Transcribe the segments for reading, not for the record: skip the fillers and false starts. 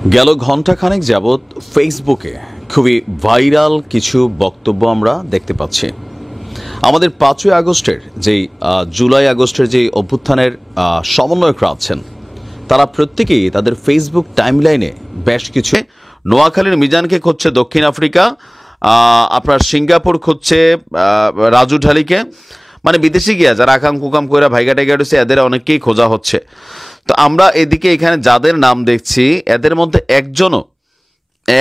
গেল ঘণ্টাখানেক যাবৎ ফেসবুকে খুবই ভাইরাল কিছু বক্তব্য আমরা দেখতে পাচ্ছি। আমাদের 5ই আগস্টের যেই জুলাই আগস্টের যে অভ্যুত্থানের সমন্বয়করা আছেন, তারা প্রত্যেকেই তাদের ফেসবুক টাইমলাইনে বেশ কিছু নোয়াখালীর মিজানকে খুঁজছে দক্ষিণ আফ্রিকা, আপনার সিঙ্গাপুর খুঁজছে রাজু ঢালিকে, মানে বিদেশি গিয়া যারা আকাম কুকাম কইরা ভাইগা টাইগা উঠেছে এদের অনেককেই খোঁজা হচ্ছে। তো আমরা এদিকে এখানে যাদের নাম দেখছি এদের মধ্যে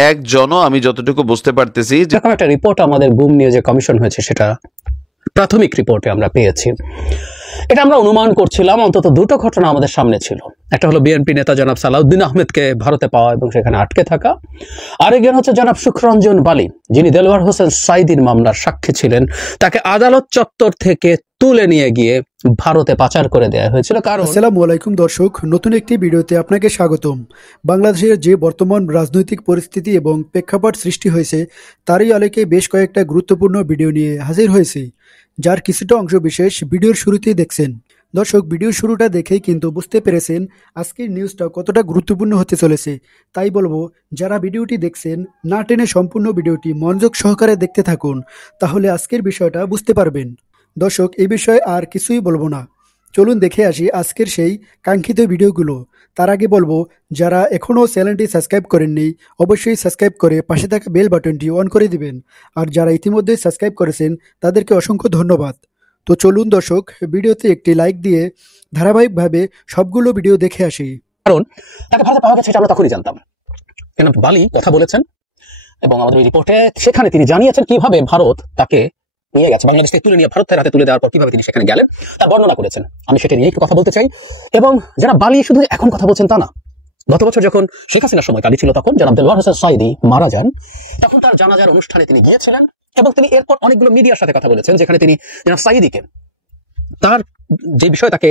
একজনও আমি যতটুকু বুঝতে পারতেছি যে একটা রিপোর্ট আমাদের গুম নিয়ে যে কমিশন হয়েছে সেটা প্রাথমিক রিপোর্টে আমরা পেয়েছি। এটা আমরা অনুমান করছিলাম, অন্তত দুটো ঘটনা আমাদের সামনে ছিল। একটা হলো বিএনপি নেতা জনাব সালাউদ্দিন আহমেদকে ভারতে পাওয়া এবং সেখানে আটকে থাকা। আরেকজন হচ্ছে জনাব সুখরঞ্জন বালি, যিনি দেলোয়ার হোসেন সাঈদীর মামলার সাক্ষী ছিলেন। তাকে আদালত চত্বর থেকে তুলে নিয়ে গিয়ে ভারতে পাচার করে দেওয়া হয়েছিল। কারণ আসসালামু আলাইকুম দর্শক, নতুন একটি ভিডিওতে আপনাকে স্বাগতম। বাংলাদেশের যে বর্তমান রাজনৈতিক পরিস্থিতি এবং প্রেক্ষাপট সৃষ্টি হয়েছে তারই আলোকে বেশ কয়েকটা গুরুত্বপূর্ণ ভিডিও নিয়ে হাজির হয়েছি, যার কিছুটা অংশ বিশেষ ভিডিওর শুরুতেই দেখছেন। দর্শক, ভিডিওর শুরুটা দেখেই কিন্তু বুঝতে পেরেছেন আজকের নিউজটা কতটা গুরুত্বপূর্ণ হতে চলেছে। তাই বলবো, যারা ভিডিওটি দেখছেন না টেনে সম্পূর্ণ ভিডিওটি মনোযোগ সহকারে দেখতে থাকুন, তাহলে আজকের বিষয়টা বুঝতে পারবেন। দর্শক, এই বিষয়ে আর কিছুই বলবো না, চলুন দেখে আসি আজকের সেই কাঙ্ক্ষিত ভিডিওগুলো। তার আগে বলবো, যারা এখনও চ্যানেলটি সাবস্ক্রাইব করেননি অবশ্যই সাবস্ক্রাইব করে পাশে থাকা বেল বাটনটি অন করে দিবেন। আর যারা ইতিমধ্যে সাবস্ক্রাইব করেছেন তাদেরকে অসংখ্য ধন্যবাদ। তো চলুন দর্শক, ভিডিওতে একটি লাইক দিয়ে ধারাবাহিকভাবে সবগুলো ভিডিও দেখে আসি। কারণ তাকে ভারতে পাওয়া গেছে আমরা তখনই জানতাম, কেন বালি কথা বলেছেন এবং আমাদের এই রিপোর্টে সেখানে তিনি জানিয়েছেন কিভাবে ভারত তাকে নিয়ে গেছে, বাংলাদেশ থেকে তুলে নিয়ে ভারতের হাতে তুলে দেওয়ার পর কিভাবে তিনি সেখানে গেলেন তার বর্ণনা করেছেন। আমি সেটা নিয়ে একটু কথা বলতে চাই। এবং যারা বালি শুধু এখন কথা বলছেন তা না, গত বছর যখন শেখ হাসিনার সময় কালি ছিল তখন জনাব দেলোয়ার হোসেন সাঈদী মারা যান, তখন তার জানাজার অনুষ্ঠানে তিনি গিয়েছিলেন এবং তিনি এরপর অনেকগুলো মিডিয়ার সাথে কথা বলেছেন, যেখানে তিনি জনাব সাঈদীকে তার যে বিষয় তাকে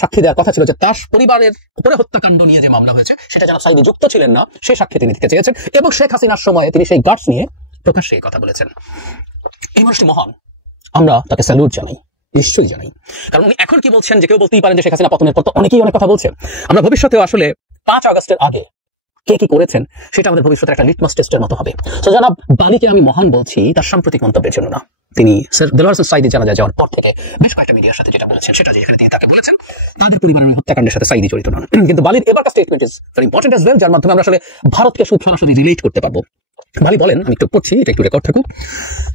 সাক্ষী দেওয়ার কথা ছিল যে তার পরিবারের উপরে হত্যাকাণ্ড নিয়ে যে মামলা হয়েছে সেটা জনাব সাঈদী যুক্ত ছিলেন না, সেই সাক্ষী তিনি দিতে চেয়েছেন। এবং শেখ হাসিনার সময়ে তিনি সেই গার্ডস নিয়ে প্রকাশ্যে এই কথা বলেছেন। এই মানুষটি মহান, আমরা তাকে স্যালুট জানাই, নিশ্চয়ই জানাই। কারণ উনি এখন কি বলছেন যে কেউ বলতেই পারেন যে শেখ হাসিনা পতনের পর তো অনেকেই অনেক কথা বলছে। আমরা ভবিষ্যতেও আসলে 5 আগস্টের আগে কে কি করেছেন সেটা আমাদের ভবিষ্যতের একটা লিটমাস টেস্টের মতো হবে। তো জনাব বালিকে আমি মহান বলছি তার সাম্প্রতিক মন্তব্যের জন্য না। তিনি দেলোয়ার হোসেন সাঈদী জানা যাওয়ার পর থেকে বেশ কয়েকটা মিডিয়ার সাথে যেটা বলেছেন সেটা, যেখানে তিনি তাকে বলেছেন তাদের পরিবারের হত্যাকাণ্ডের সাথে সাঈদী জড়িত নন। কিন্তু বালির এবারকার statement is very important as well, যার মাধ্যমে আমরা আসলে ভারতকে সরাসরি রিলেট করতে পারবো। বালি বলেন, আমি একটু পড়ছি, এটা একটু রেকর্ড থাকুক।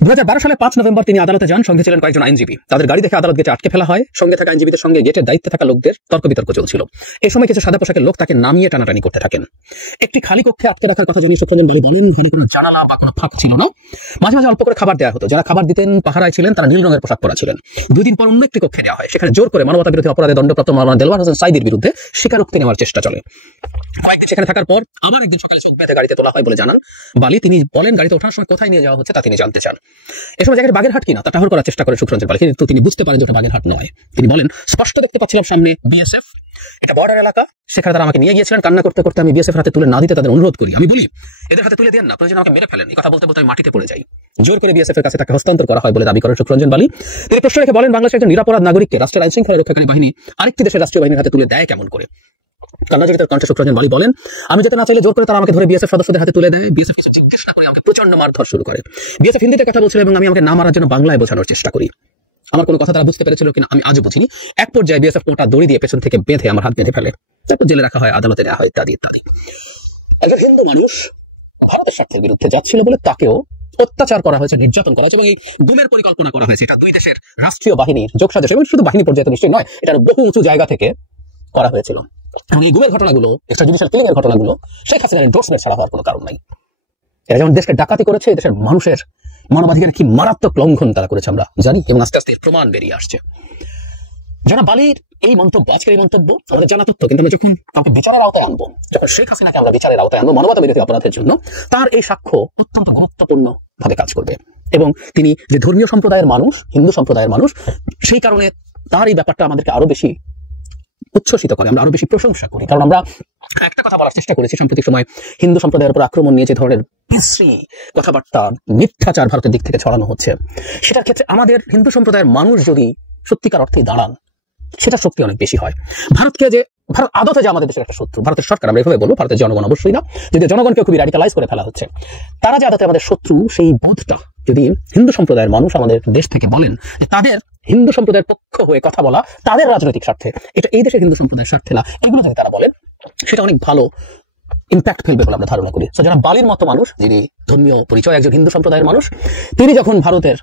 2012 সালে 5 নভেম্বর তিনি আদালতে যান, সঙ্গে ছিলেন কয়েকজন আইনজীবী। তাদের গাড়ি দেখে আদালত গেটে আটকে ফেলা হয়। সঙ্গে থাকা আইনজীবীদের সঙ্গে গেটের দায়িত্বে থাকা লোকদের তর্ক বিতর্ক চলছিল। এই সময় কিছু সাদা পোশাকের লোক তাকে নামিয়ে টানাটানি করতে থাকেন। একটি খালি কক্ষে আটকে রাখার কথা জানিয়ে সুখরঞ্জন বালি বলেন, ঘরে কোনো জানালা বা কোনো ফাঁক ছিল না। মাঝে মাঝে অল্প করে খাবার দেওয়া হতো। যারা খাবার দিতেন পাহারায় ছিলেন তারা নীল রঙের পোশাক পরা ছিলেন। 2 দিন পর অন্য একটি কক্ষে দেওয়া হয়, সেখানে জোর করে মানবতা বিরোধী অপরাধে দণ্ডপ্রাপ্ত মাওলানা দেলোয়ার হোসেন সাঈদীর বিরুদ্ধে স্বীকারোক্তি নেওয়ার চেষ্টা চলে। কয়েকদিন সেখানে থাকার পর আবার একদিন সকালে চোখ বেঁধে গাড়িতে তোলা হয় বলে জানান বালি। তিনি বলেন গাড়িতে ওঠার সময় কোথায় নিয়ে যাওয়া হচ্ছে তা তিনি জানতে চান। এ সময় জায়গায় বাগেরহাট কিনা তা টাহর করার চেষ্টা করেন সুখরঞ্জন বালি, কিন্তু তিনি বুঝতে পারেন যে ওটা বাগেরহাট নয়। তিনি বলেন, স্পষ্ট দেখতে পাচ্ছিলাম সামনে বিএসএফ, এটা বর্ডার এলাকা, সেখানে তারা আমাকে নিয়ে গিয়েছিলেন। কান্না করতে করতে আমি বিএসএফ হাতে তুলে না দিতে তাদের অনুরোধ করি। আমি বলি, এদের হাতে তুলে দেন না, প্রয়োজন আমাকে মেরে ফেলেন। এই কথা বলতে বলতে আমি মাটিতে পড়ে যাই। জোর করে বিএসএফ এর কাছে তাকে হস্তান্তর করা হয় বলে দাবি করেন সুখরঞ্জন বালি। তিনি প্রশ্ন রেখে বলেন, বাংলাদেশের একজন নিরাপরাধ নাগরিককে রাষ্ট্রের আইন শৃঙ্খলা রক্ষাকারী বাহিনী আরেকটি দেশের রাষ্ট্রীয় বাহিনীর হাতে তুলে দেয় কেমন করে? কান্নাজড়িত কণ্ঠে সুখরঞ্জন বালি বলেন, আমি যেতে না চাইলে জোর করে তারা আমাকে ধরে বিএসএফ সদস্যদের হাতে তুলে দেয়। বিএসএফ কিছু জিজ্ঞেস না করে আমাকে প্রচন্ড মারধর শুরু করে। বিএসএফ হিন্দিতে কথা বলছিল এবং আমি আমাকে না মারার জন্য বাংলায় বোঝানোর চেষ্টা করি। আমার কোনো কথা তারা বুঝতে পেরেছিল কিনা আমি আজও বুঝিনি। এক পর্যায়ে বিএসএফ কোটা দড়ি দিয়ে পেছন থেকে বেঁধে আমার হাত বেঁধে ফেলে, তারপর জেলে রাখা হয়, আদালতে দেওয়া হয়, ইত্যাদি ইত্যাদি। একজন হিন্দু মানুষ ভারতের স্বার্থের বিরুদ্ধে যাচ্ছিল বলে তাকেও অত্যাচার করা হয়েছে, নির্যাতন করা হয়েছে এবং এই গুমের পরিকল্পনা করা হয়েছে। এটা 2 দেশের রাষ্ট্রীয় বাহিনীর যোগসাজশ, এবং শুধু বাহিনী পর্যায়ে নিশ্চয়ই নয়, এটা বহু উঁচু জায়গা থেকে করা হয়েছিল। এবং এই গুমের ঘটনাগুলো, এক্সট্রা জুডিশিয়াল কিলিং এর ঘটনাগুলো শেখ হাসিনার এন্ডোর্সমেন্ট ছাড়া হওয়ার কোনো কারণ নাই। এরা যেমন দেশকে ডাকাতি করেছে, এই দেশের মানুষের মানবাধিকারের কি মারাত্মক লঙ্ঘন তারা করেছে আমরা জানি, এবং আস্তে আস্তে প্রমাণ বেরিয়ে আসছে। জনাব বালির এই মন্তব্য, আজকের এই মন্তব্য আমাদের জানা তথ্য, কিন্তু আমরা যখন কাউকে বিচারের আওতায় আনবো, যখন শেখ হাসিনাকে আমরা বিচারের আওতায় আনবো মানবতা বিরোধী অপরাধের জন্য, তার এই সাক্ষ্য অত্যন্ত গুরুত্বপূর্ণ ভাবে কাজ করবে। এবং তিনি যে ধর্মীয় সম্প্রদায়ের মানুষ, হিন্দু সম্প্রদায়ের মানুষ, সেই কারণে তার এই ব্যাপারটা আমাদেরকে আরো বেশি উচ্ছ্বসিত করে, আমরা আরো বেশি প্রশংসা করি। কারণ আমরা একটা কথা বলার চেষ্টা করেছি, সাম্প্রতিক সময় হিন্দু সম্প্রদায়ের উপর আক্রমণ নিয়ে যে ধরনের বিশ্রী কথাবার্তা, মিথ্যাচার ভারতের দিক থেকে ছড়ানো হচ্ছে, সেটার ক্ষেত্রে আমাদের হিন্দু সম্প্রদায়ের মানুষ যদি সত্যিকার অর্থেই দাঁড়ান, সেটা শক্তি অনেক বেশি হয়। ভারতকে যে ভারত আদতে যে আমাদের দেশের একটা শত্রু, ভারতের সরকার, আমরা এভাবে বলবো, ভারতের জনগণ অবশ্যই না, যদি জনগণকে খুবই র্যাডিকালাইজ করে ফেলা হচ্ছে, তারা যে আদতে আমাদের শত্রু, সেই বোধটা যদি হিন্দু সম্প্রদায়ের মানুষ আমাদের দেশ থেকে বলেন যে তাদের হিন্দু সম্প্রদায়ের পক্ষ হয়ে কথা বলা তাদের রাজনৈতিক স্বার্থে, এটা এই দেশের হিন্দু সম্প্রদায়ের স্বার্থে না, এগুলো যদি তারা বলেন, সেটা অনেক ভালো ইম্প্যাক্ট ফেলবে বলে আমরা ধারণা করি। যারা বালির মতো মানুষ, যিনি ধর্মীয় পরিচয় একজন হিন্দু সম্প্রদায়ের মানুষ, তিনি যখন ভারতের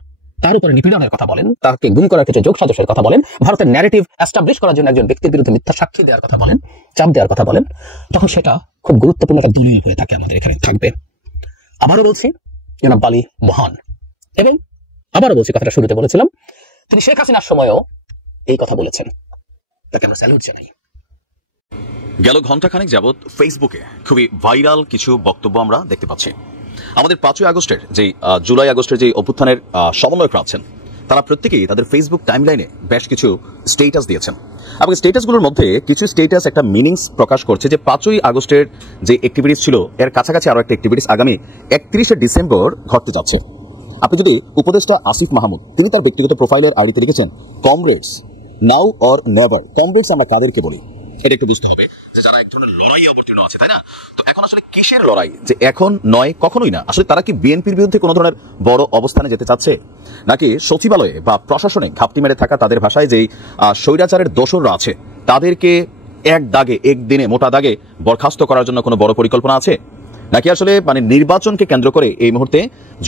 তার উপরে নিপীড়নের কথা বলেন, তাকে গুম করার ক্ষেত্রে যোগ সাজসের কথা বলেন, ভারতের ন্যারেটিভ এস্টাবলিশ করার জন্য একজন ব্যক্তির বিরুদ্ধে মিথ্যা সাক্ষী দেওয়ার কথা বলেন, চাপ দেওয়ার কথা বলেন, তখন সেটা খুব গুরুত্বপূর্ণ একটা দলিল হয়ে থাকে আমাদের এখানে থাকবে। আবারও বলছি, জনাব বালি মহান, এবং আবারও বলছি, কথাটা শুরুতে বলেছিলাম, তিনি শেখ হাসিনার সময়ও এই কথা বলেছেন, তাকে আমরা স্যালুট জানাই। গেল ঘন্টাখানেক যাবৎ ফেসবুকে খুবই ভাইরাল কিছু বক্তব্য আমরা দেখতে পাচ্ছি। আমাদের 5ই আগস্টের যে জুলাই আগস্টের যে অভ্যুত্থানের সমন্বয়করা আছেন, তারা প্রত্যেকেই তাদের ফেসবুক টাইমলাইনে বেশ কিছু স্টেটাস দিয়েছেন, এবং স্টেটাসগুলোর মধ্যে কিছু স্টেটাস একটা মিনিংস প্রকাশ করছে যে 5ই আগস্টের যে অ্যাক্টিভিটিস ছিল এর কাছাকাছি আরো একটা অ্যাক্টিভিটিস আগামী 31শে ডিসেম্বর ঘটতে যাচ্ছে। আপনি যদি উপদেষ্টা আসিফ মাহমুদ, তিনি তার ব্যক্তিগত প্রোফাইলের আইডিতে লিখেছেন comrades now or never. Comrades আমরা কাদেরকে বলি এটা একটু বুঝতে হবে, যে যারা এক ধরনের লড়াই অবতীর্ণ আছে, তাই না? তো এখন আসলে কিসের লড়াই, যে এখন নয় কখনোই না, আসলে তারা কি বিএনপির বিরুদ্ধে কোনো ধরনের বড় অবস্থানে যেতে চাচ্ছে, নাকি সচিবালয়ে বা প্রশাসনে ঘাপটি মেরে থাকা তাদের ভাষায় যেই স্বৈরাচারের দোসররা আছে তাদেরকে এক দাগে, একদিনে মোটা দাগে বরখাস্ত করার জন্য কোনো বড় পরিকল্পনা আছে, নাকি আসলে মানে নির্বাচনকে কেন্দ্র করে এই মুহূর্তে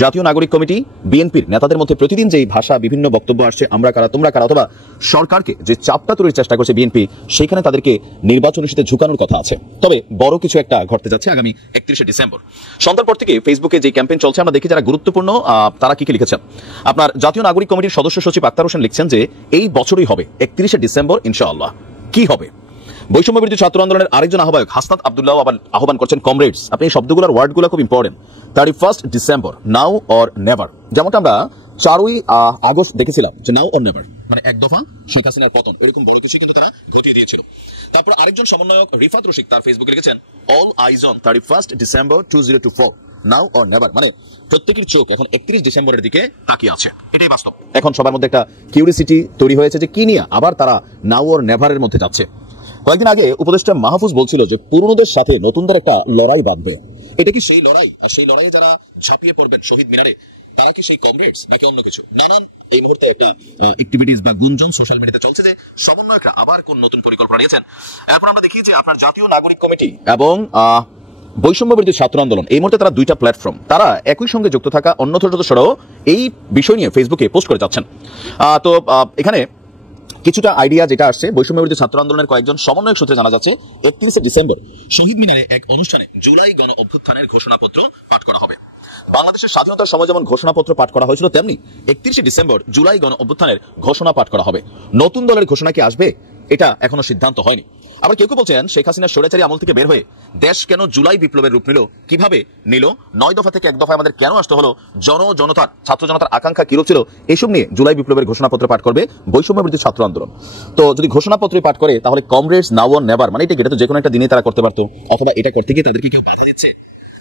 জাতীয় নাগরিক কমিটি, বিএনপির নেতাদের মধ্যে প্রতিদিন যেই ভাষা, বিভিন্ন বক্তব্য আসছে, আমরা কারা তোমরা কারা, অথবা সরকারকে যে চাপটা তৈরির চেষ্টা করছে বিএনপি, সেখানে তাদেরকে নির্বাচনের সাথে ঝুঁকানোর কথা আছে। তবে বড় কিছু একটা ঘটতে যাচ্ছে আগামী 31শে ডিসেম্বর। সন্ধ্যার পর থেকে ফেসবুকে যে ক্যাম্পেইন চলছে আমরা দেখি যারা গুরুত্বপূর্ণ তারা কি লিখেছেন। আপনার জাতীয় নাগরিক কমিটির সদস্য সচিব আক্তার হোসেন লিখছেন যে এই বছরই হবে 31শে ডিসেম্বর ইনশাআল্লাহ। কি হবে? বৈষম্য বিরোধী ছাত্র আন্দোলনের আরেকজন আহ্বায়ক হাসনাত আব্দুল্লাহ আবার আহ্বান করছেন কমরেডস। আপনি এই শব্দগুলোর ওয়ার্ডগুলো খুব important. 31 December, now or never. যেমনটা আমরা 4ই আগস্ট দেখেছিলাম যে নাও অর নেভার, মানে এক দফা শেখ হাসিনার পতন, এরকম বড় কিছু কিন্তু তারা ঘটিয়ে দিয়েছিল। তারপর আরেকজন সমন্বয়ক রিফাত রশিদ তার ফেসবুকে লিখেছেন all eyes on 31 December 2024, now or never, মানে প্রত্যেকের চোখ এখন 31 ডিসেম্বরের দিকে তাকিয়ে আছে। এটাই বাস্তব। এখন সবার মধ্যে একটা কিউরিসিটি তৈরি হয়েছে যে কি নিয়ে আবার তারা নাও অর নেভারের মধ্যে যাচ্ছে। কয়েকদিন আগে উপদেষ্টা মাহফুজ বলছিল যে পুরনোদের সাথে নতুনদের একটা লড়াই বাঁধবে। এটা কি সেই লড়াই? আর সেই লড়াইয়ে যারা ঝাঁপিয়ে পড়বেন শহীদ মিনারে, তারা কি সেই কমরেডস নাকি অন্য কিছু? নানান এই মুহূর্তে একটা অ্যাক্টিভিটিস বা গুঞ্জন সোশ্যাল মিডিয়াতে চলছে যে সমন্বয়করা আবার কোন নতুন পরিকল্পনা নিয়েছেন। এখন আমরা দেখি যে আপনার জাতীয় নাগরিক কমিটি এবং বৈষম্য বিরোধী ছাত্র আন্দোলন, এই মুহূর্তে তারা দুইটা প্ল্যাটফর্ম, তারা একই সঙ্গে যুক্ত থাকা অন্য সদস্যরাও এই বিষয় নিয়ে ফেসবুকে পোস্ট করে যাচ্ছেন। তো এখানে কিছুটা আইডিয়া যেটা আসছে, বৈষম্য বিরোধী ছাত্র আন্দোলনের কয়েকজন সমন্বয়ক সূত্রে জানা যাচ্ছে 31শে ডিসেম্বর শহীদ মিনারে এক অনুষ্ঠানে জুলাই গণ অভ্যুত্থানের ঘোষণাপত্র পাঠ করা হবে। বাংলাদেশের স্বাধীনতার সময় যেমন ঘোষণাপত্র পাঠ করা হয়েছিল, তেমনি 31শে ডিসেম্বর জুলাই গণ অভ্যুত্থানের ঘোষণা পাঠ করা হবে। নতুন দলের ঘোষণা কি আসবে এটা এখনো সিদ্ধান্ত হয়নি। আবার কেউ কেউ বলছেন শেখ হাসিনার স্বৈরাচারী আমল থেকে বের হয়ে দেশ কেন জুলাই বিপ্লবের রূপ নিল, কিভাবে নিল, 9 দফা থেকে 1 দফায় আমাদের কেন আসতে হলো, জনতার ছাত্র জনতার আকাঙ্ক্ষা কিরূপ ছিল, এসব নিয়ে জুলাই বিপ্লবের ঘোষণাপত্র পাঠ করবে বৈষম্য বিরোধী ছাত্র আন্দোলন। তো যদি ঘোষণাপত্রই পাঠ করে তাহলে কমরেডস নাও অর নেভার, মানে এটা তো যে কোনো একটা দিনে তারা করতে পারতো, অথবা এটা করতে গিয়ে তাদেরকে কেউ বাধা দিচ্ছে।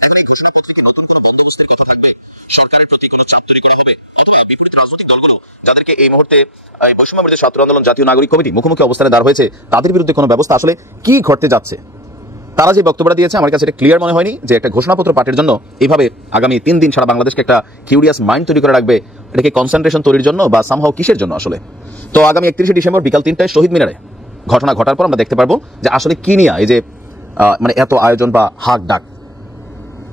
এখন এই ঘোষণাপত্রে কি নতুন কোনো বন্দোবস্তের কথা থাকবে, সরকারের প্রতি কোনো চাপ তৈরি করা হবে, অথবা বিপরীত রাজনৈতিক দলগুলো যাদেরকে এই মুহূর্তে বৈষম্য বিরোধী ছাত্র আন্দোলন জাতীয় নাগরিক কমিটি মুখোমুখি অবস্থানে দাঁড় হয়েছে, তাদের বিরুদ্ধে কোনো ব্যবস্থা আসলে কি ঘটতে যাচ্ছে? তারা যে বক্তব্যটা দিয়েছে আমার কাছে এটা ক্লিয়ার মনে হয়নি যে একটা ঘোষণাপত্র পাঠের জন্য এইভাবে আগামী 3 দিন সারা বাংলাদেশকে একটা কিউরিয়াস মাইন্ড তৈরি করে রাখবে। এটাকে কনসেন্ট্রেশন তৈরির জন্য বা সামহাও কিসের জন্য আসলে? তো আগামী 31শে ডিসেম্বর বিকাল 3টায় শহীদ মিনারে ঘটনা ঘটার পর আমরা দেখতে পারবো যে আসলে কি নিয়ে এই যে মানে এত আয়োজন বা হাক ডাক।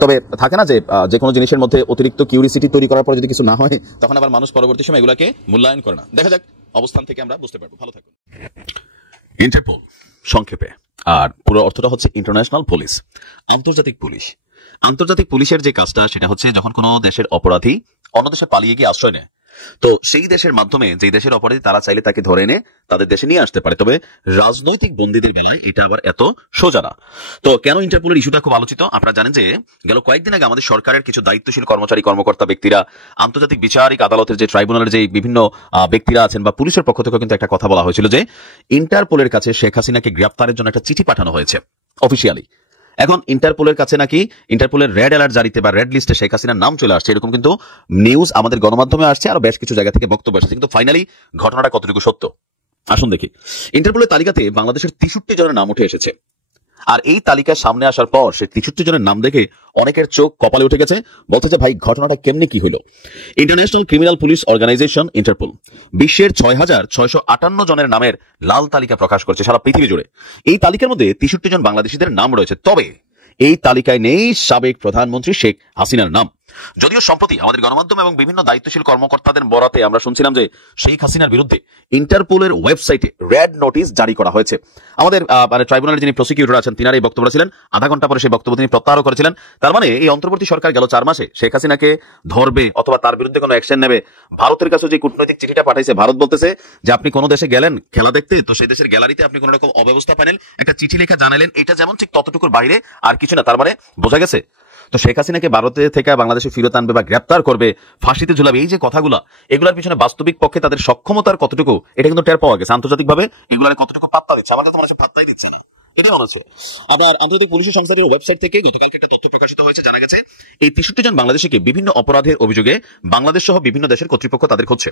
তবে থাকে না যে কোনো জিনিসের মধ্যে অতিরিক্ত কিউরিসিটি তৈরি করার পর যদি কিছু না হয়, তখন আবার মানুষ পরবর্তী সময় এগুলাকে মূল্যায়ন করে না। দেখা যাক, অবস্থান থেকে আমরা বুঝতে পারবো। ভালো থাকুন। ইন্টারপোল সংক্ষেপে, আর পুরো অর্থটা হচ্ছে ইন্টারন্যাশনাল পুলিশ, আন্তর্জাতিক পুলিশ। আন্তর্জাতিক পুলিশের যে কাজটা সেটা হচ্ছে যখন কোনো দেশের অপরাধী অন্য দেশে পালিয়ে গিয়ে আশ্রয় নেয়, তো সেই দেশের মাধ্যমে যে দেশের অপরাধী তারা চাইলে তাকে ধরে এনে তাদের দেশে নিয়ে আসতে পারে। তবে রাজনৈতিক বন্দীদের বেলায় এটা আবার এত সোজা না। তো কেন ইন্টারপোলের ইস্যুটা খুব আলোচিত? আপনারা জানেন যে গেল কয়েকদিন আগে আমাদের সরকারের কিছু দায়িত্বশীল কর্মচারী কর্মকর্তা ব্যক্তিরা আন্তর্জাতিক বিচারিক আদালতের যে ট্রাইব্যুনালের যে বিভিন্ন ব্যক্তিরা আছেন বা পুলিশের পক্ষ থেকে কিন্তু একটা কথা বলা হয়েছিল যে ইন্টারপোলের কাছে শেখ হাসিনাকে গ্রেপ্তারের জন্য একটা চিঠি পাঠানো হয়েছে অফিসিয়ালি। এখন ইন্টারপোলের কাছে নাকি ইন্টারপোলের রেড অ্যালার্ট জারিতে বা রেড লিস্টে শেখ হাসিনার নাম চলে আসছে, এরকম কিন্তু নিউজ আমাদের গণমাধ্যমে আসছে, আর বেশ কিছু জায়গা থেকে বক্তব্য আসছে। কিন্তু ফাইনালি ঘটনাটা কতটুকু সত্য আসুন দেখি, ইন্টারপোলের তালিকাতে বাংলাদেশের 63 জনের নাম উঠে এসেছে। আর এই তালিকার সামনে আসার পর সেই 63 জনের নাম দেখে অনেকের চোখ কপালে উঠে গেছে, বলছে যে ভাই ঘটনাটা কেমনে কি হলো। International criminal police organisation Interpol বিশ্বের 6,658 জনের নামের লাল তালিকা প্রকাশ করছে সারা পৃথিবী জুড়ে। এই তালিকার মধ্যে 63 জন বাংলাদেশিদের নাম রয়েছে, তবে এই তালিকায় নেই সাবেক প্রধানমন্ত্রী শেখ হাসিনার নাম। যদিও সম্প্রতি আমাদের গণমাধ্যম এবং বিভিন্ন দায়িত্বশীল কর্মকর্তাদের বরাতে আমরা শুনছিলাম যে শেখ হাসিনার বিরুদ্ধে ইন্টারপোলের ওয়েবসাইটে রেড নোটিশ জারি করা হয়েছে। আমাদের ট্রাইব্যুনালের যিনি প্রসিকিউটর আছেন তিনার এই বক্তব্য ছিলেন, আধা ঘন্টা পরে সেই বক্তব্য তিনি প্রত্যাহার করেছিলেন। তার মানে এই অন্তর্বর্তী সরকার গেল 4 মাসে শেখ হাসিনাকে ধরবে অথবা তার বিরুদ্ধে কোনো অ্যাকশন নেবে। ভারতের কাছে যে কূটনৈতিক চিঠিটা পাঠাইছে, ভারত বলতেছে যে আপনি কোনো দেশে গেলেন খেলা দেখতে, তো সেই দেশের গ্যালারিতে আপনি কোনো রকম অব্যবস্থা পানেন, একটা চিঠি লেখা জানালেন, এটা যেমন ঠিক ততটুকুর বাইরে আর কিছু না। তার মানে বোঝা গেছে তো শেখ হাসিনাকে ভারতে থেকে বাংলাদেশে ফিরত আনবে বা গ্রেপ্তার করবে, ফাঁসিতে ঝুলাবে, এই যে কথাগুলা, এগুলোর পিছনে বাস্তবিক পক্ষে তাদের সক্ষমতার কতটুকু এটা কিন্তু টের পাওয়া গেছে। আন্তর্জাতিকভাবে এগুলোর কতটুকু পাত্তা দিচ্ছে, আমার কাছে মনে হচ্ছে পাত্তাই দিচ্ছে না, এটাই মনে হচ্ছে। আপনার আন্তর্জাতিক পুলিশ সংস্থাটির ওয়েবসাইট থেকে গতকালকে একটা তথ্য প্রকাশিত হয়েছে, জানা গেছে এই 63 জন বাংলাদেশিকে বিভিন্ন অপরাধের অভিযোগে বাংলাদেশ সহ বিভিন্ন দেশের কর্তৃপক্ষ তাদের খুঁজছে।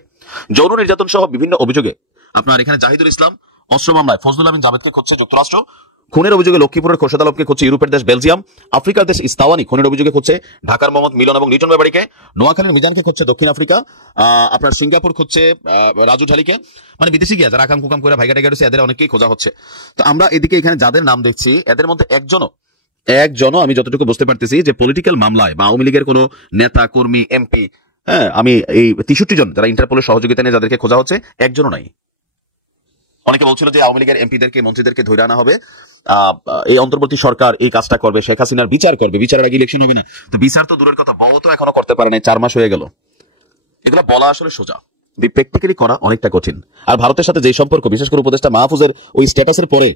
যৌন নির্যাতন সহ বিভিন্ন অভিযোগে আপনার এখানে জাহিদুল ইসলাম, অস্ত্র মামলায় ফজলুল আমিন জাভেদকে খুঁজছে যুক্তরাষ্ট্র, খুনের অভিযোগে লক্ষ্মীপুরের খোরশেদ আলমকে খুঁজছে ইউরোপের দেশ বেলজিয়াম, আফ্রিকার দেশ ইস্তাওয়ানি খুনের অভিযোগে খুঁজছে ঢাকার মোহাম্মদ মিলন এবং লিটন ব্যাপারীকে, নোয়াখালীর মিজানকে খুঁজছে দক্ষিণ আফ্রিকা, আপনার সিঙ্গাপুর খুঁজছে রাজু ঢালিকে, মানে বিদেশি গিয়া যারা আকাম কুকাম করে ভাইগা টাইগা রয়েছে এদের অনেকেই খোঁজা হচ্ছে। তো আমরা এদিকে এখানে যাদের নাম দেখছি এদের মধ্যে একজনও আমি যতটুকু বুঝতে পারতেছি যে পলিটিক্যাল মামলায় বা আওয়ামী লীগের কোনো নেতা কর্মী এমপি, হ্যাঁ আমি এই 63 জন যারা ইন্টারপোলের সহযোগিতা নিয়ে যাদেরকে খোঁজা হচ্ছে একজনও নাই। অনেকে বলছিল যে আওয়ামী লীগের এমপিদেরকে মন্ত্রীদেরকে ধরে আনা হবে, এই অন্তর্বর্তী সরকার এই কাজটা করবে, শেখ হাসিনার বিচার করবে, বিচারের আগে ইলেকশন হবে না। তো বিচার তো দূরের কথা, বউ তো এখনো করতে পারে না, 4 মাস হয়ে গেল। এগুলো বলা আসলে সোজা, প্র্যাকটিক্যালি করা অনেকটা কঠিন। আর ভারতের সাথে যে সম্পর্ক, বিশেষ করে উপদেষ্টা মাহফুজের ওই স্ট্যাটাসের পরে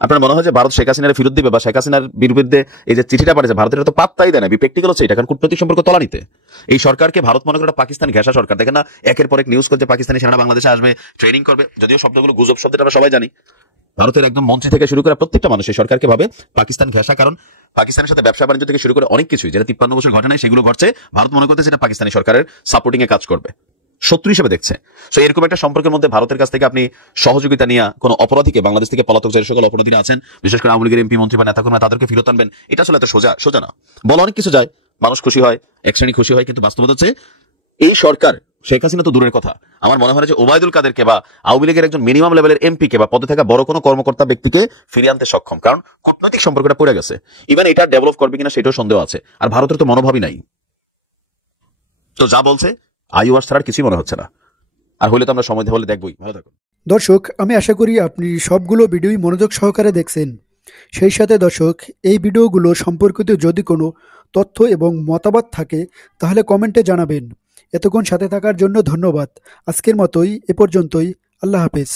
আপনার মনে হয় যে ভারত শেখ হাসিনার ফেরত দিবে বা শেখ হাসিনার বিরুদ্ধে এই যে চিঠিটা পাঠিয়েছে ভারতের তো পাত্তাই দেয় না। প্র্যাকটিক্যাল হচ্ছে এটা, কারণ কূটনৈতিক সম্পর্ক তলানিতে। এই সরকারকে ভারত মনে করে পাকিস্তান ঘেঁষা সরকার, দেখেন না একের পর এক নিউজ করছে পাকিস্তানি সেনারা বাংলাদেশে আসবে, ট্রেনিং করবে, যদিও শব্দগুলো গুজব শব্দটা আমরা সবাই জানি। ভারতের একদম মন্ত্রী থেকে শুরু করে প্রত্যেকটা মানুষ এই সরকারকে ভাবে পাকিস্তান ঘেঁষা, কারণ পাকিস্তানের সাথে ব্যবসা বাণিজ্য থেকে শুরু করে অনেক কিছুই যেটা 53 বছর ঘটে নাই সেগুলো ঘটছে, ভারত মনে করতে সেটা পাকিস্তানি সরকারের সাপোর্টিং এ কাজ করবে, শত্রু হিসেবে দেখছে। তো এরকম একটা সম্পর্কের মধ্যে ভারতের কাছ থেকে আপনি সহযোগিতা নিয়ে কোনো অপরাধীকে, বাংলাদেশ থেকে পলাতক যে সকল অপরাধীরা আছেন, বিশেষ করে আওয়ামী লীগের এমপি মন্ত্রী বা নেতা কর্মীরা, তাদেরকে ফেরত আনবেন, এটা আসলে এত সোজা না। বলা অনেক কিছু যায়, মানুষ খুশি হয়, এক শ্রেণী খুশি হয়, কিন্তু বাস্তবতা হচ্ছে এই সরকার, শেখ হাসিনা তো দূরের কথা, আমার মনে হয় যে ওবায়দুল কাদেরকে বা আওয়ামী লীগের একজন মিনিমাম লেভেলের এমপি কে বা পদে থাকা বড় কোনো কর্মকর্তা ব্যক্তিকে ফিরিয়ে আনতে সক্ষম, কারণ কূটনৈতিক সম্পর্কটা পড়ে গেছে। ইভেন এটা ডেভেলপ করবে কিনা সেটাও সন্দেহ আছে। আর ভারতের তো মনোভাবই নাই, তো যা বলছে আইওয়াস ছাড়া কিছুই মনে হচ্ছে না। আর হলে তো আমরা সময় দিয়ে হলে দেখবই। ভালো থাকুন দর্শক, আমি আশা করি আপনি সবগুলো ভিডিওই মনোযোগ সহকারে দেখছেন। সেই সাথে দর্শক, এই ভিডিওগুলো সম্পর্কিত যদি কোনো তথ্য এবং মতামত থাকে তাহলে কমেন্টে জানাবেন। এতক্ষণ সাথে থাকার জন্য ধন্যবাদ। আজকের মতোই এ পর্যন্তই। আল্লাহ হাফেজ।